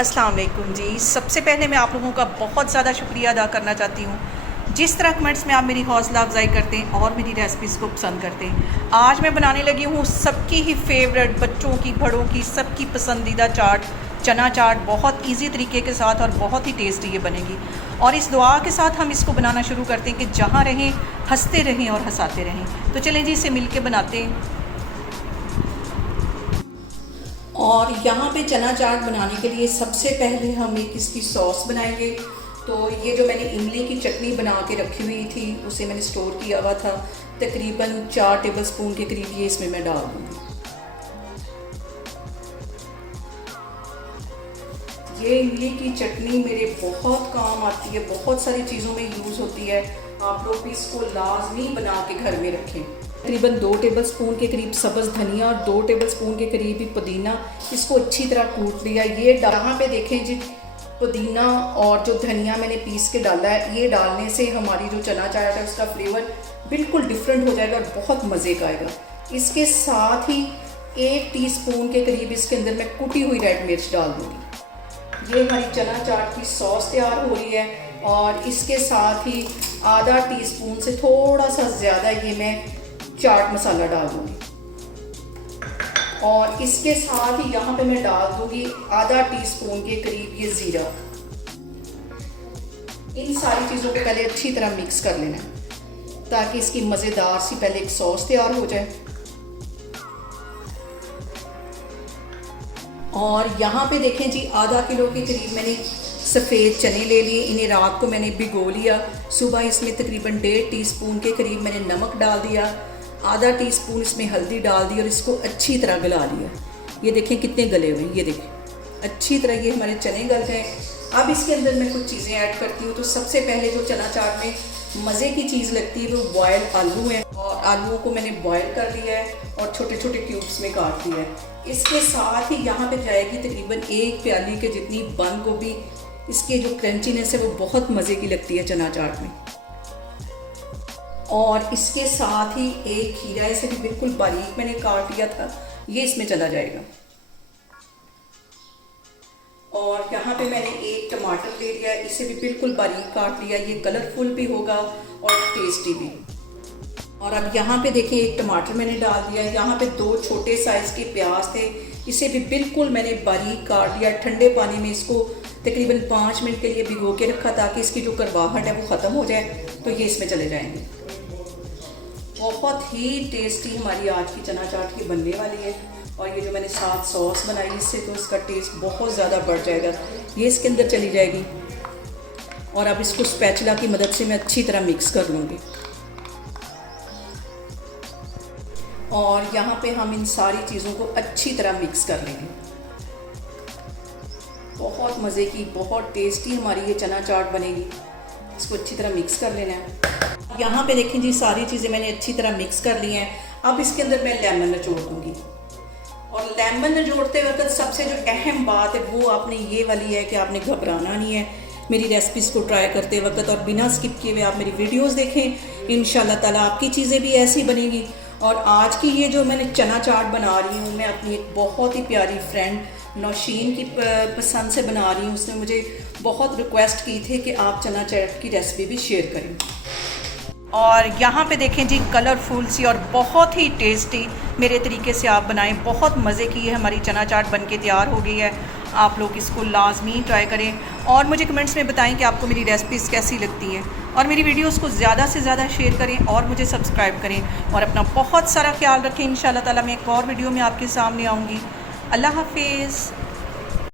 अस्सलाम वालेकुम जी। सबसे पहले मैं आप लोगों का बहुत ज़्यादा शुक्रिया अदा करना चाहती हूँ, जिस तरह कमेंट्स में आप मेरी हौसला अफजाई करते हैं और मेरी रेसिपीज़ को पसंद करते हैं। आज मैं बनाने लगी हूँ सबकी ही फेवरेट, बच्चों की, बड़ों की, सबकी पसंदीदा चाट, चना चाट। बहुत इजी तरीके के साथ और बहुत ही टेस्टी ये बनेगी। और इस दुआ के साथ हम इसको बनाना शुरू करते हैं कि जहाँ रहें हंसते रहें और हंसाते रहें। तो चलें जी, इसे मिल के बनाते हैं। और यहाँ पे चना चाट बनाने के लिए सबसे पहले हम एक इसकी सॉस बनाएंगे। तो ये जो मैंने इमली की चटनी बना के रखी हुई थी, उसे मैंने स्टोर किया हुआ था, तकरीबन 4 टेबलस्पून के करीब ये इसमें मैं डाल दूँगी। ये इमली की चटनी मेरे बहुत काम आती है, बहुत सारी चीज़ों में यूज़ होती है। आप लोग भी इसको लाजमी बना के घर में रखें। तकरीबन 2 टेबलस्पून के करीब सब्ज़ धनिया और 2 टेबलस्पून के करीब ही पुदीना, इसको अच्छी तरह कूट लिया। ये यहाँ पे देखें जी, पुदीना और जो धनिया मैंने पीस के डाला है, ये डालने से हमारी जो चना चाट है उसका फ्लेवर बिल्कुल डिफरेंट हो जाएगा और बहुत मज़े का आएगा। इसके साथ ही 1 टीस्पून के करीब इसके अंदर मैं कुटी हुई रेड मिर्च डाल दूँगी। ये हमारी चना चाट की सॉस तैयार हो रही है। और इसके साथ ही आधा टीस्पून से थोड़ा सा ज़्यादा ये मैं चाट मसाला डाल दूँगी। और इसके साथ ही यहाँ पे मैं डाल दूँगी आधा टीस्पून के करीब ये ज़ीरा। इन सारी चीज़ों को पहले अच्छी तरह मिक्स कर लेना है ताकि इसकी मज़ेदार सी पहले एक सॉस तैयार हो जाए। और यहाँ पे देखें जी, आधा किलो के करीब मैंने सफ़ेद चने ले लिए। इन्हें रात को मैंने भिगो लिया। सुबह इसमें तकरीबन 1.5 टीस्पून के करीब मैंने नमक डाल दिया, आधा टीस्पून इसमें हल्दी डाल दी और इसको अच्छी तरह गला लिया। ये देखें कितने गले हुए हैं, ये देखें अच्छी तरह ये हमारे चने गल गए। अब इसके अंदर मैं कुछ चीज़ें ऐड करती हूँ। तो सबसे पहले जो चना चाट में मज़े की चीज़ लगती है वो बॉयल आलू है। और आलूओं को मैंने बॉयल कर लिया है और छोटे छोटे क्यूब्स में काट लिया है। इसके साथ ही यहाँ पे जाएगी तकरीबन 1 प्याली के जितनी बंद गोभी। इसकी जो क्रंचीनेस है वो बहुत मज़े की लगती है चना चाट में। और इसके साथ ही 1 खीरा, इसे भी बिल्कुल बारीक मैंने काट लिया था, ये इसमें चला जाएगा। और यहाँ पे मैंने 1 टमाटर ले लिया, इसे भी बिल्कुल बारीक काट लिया। ये कलरफुल भी होगा और टेस्टी भी। और अब यहाँ पे देखिए 1 टमाटर मैंने डाल दिया। यहाँ पे 2 छोटे साइज़ के प्याज थे, इसे भी बिल्कुल मैंने बारीक काट लिया। ठंडे पानी में इसको तकरीबन 5 मिनट के लिए भिगो के रखा ताकि इसकी जो करवाहट है वो ख़त्म हो जाए। तो ये इसमें चले जाएंगे। बहुत ही टेस्टी हमारी आज की चना चाट की बनने वाली है। और ये जो मैंने साथ सॉस बनाई, इससे तो इसका टेस्ट बहुत ज़्यादा बढ़ जाएगा। ये इसके अंदर चली जाएगी। और अब इसको स्पैचुला की मदद से मैं अच्छी तरह मिक्स कर लूँगी। और यहाँ पे हम इन सारी चीज़ों को अच्छी तरह मिक्स कर लेंगे। बहुत मज़े की, बहुत टेस्टी हमारी ये चना चाट बनेगी। इसको अच्छी तरह मिक्स कर लेना है। यहाँ पे देखें जी, सारी चीज़ें मैंने अच्छी तरह मिक्स कर ली हैं। अब इसके अंदर मैं लेमन निचोड़ दूँगी। और लेमन निचोड़ते वक्त सबसे जो अहम बात है वो आपने ये वाली है कि आपने घबराना नहीं है मेरी रेसिपीज़ को ट्राई करते वक्त। और बिना स्किप किए हुए आप मेरी वीडियोस देखें, इंशाल्लाह ताला आपकी चीज़ें भी ऐसी बनेंगी। और आज की ये जो मैंने चना चाट बना रही हूँ, मैं अपनी एक बहुत ही प्यारी फ्रेंड नौशीन की पसंद से बना रही हूँ। उसने मुझे बहुत रिक्वेस्ट की थी कि आप चना चाट की रेसिपी भी शेयर करें। और यहाँ पे देखें जी, कलरफुल सी और बहुत ही टेस्टी मेरे तरीके से आप बनाएं, बहुत मज़े की है हमारी चना चाट बनके तैयार हो गई है। आप लोग इसको लाजमी ट्राई करें और मुझे कमेंट्स में बताएं कि आपको मेरी रेसिपीज़ कैसी लगती हैं। और मेरी वीडियोस को ज़्यादा से ज़्यादा शेयर करें और मुझे सब्सक्राइब करें। और अपना बहुत सारा ख्याल रखें। इंशाल्लाह ताला मैं एक और वीडियो में आपके सामने आऊँगी। अल्लाह हाफिज़।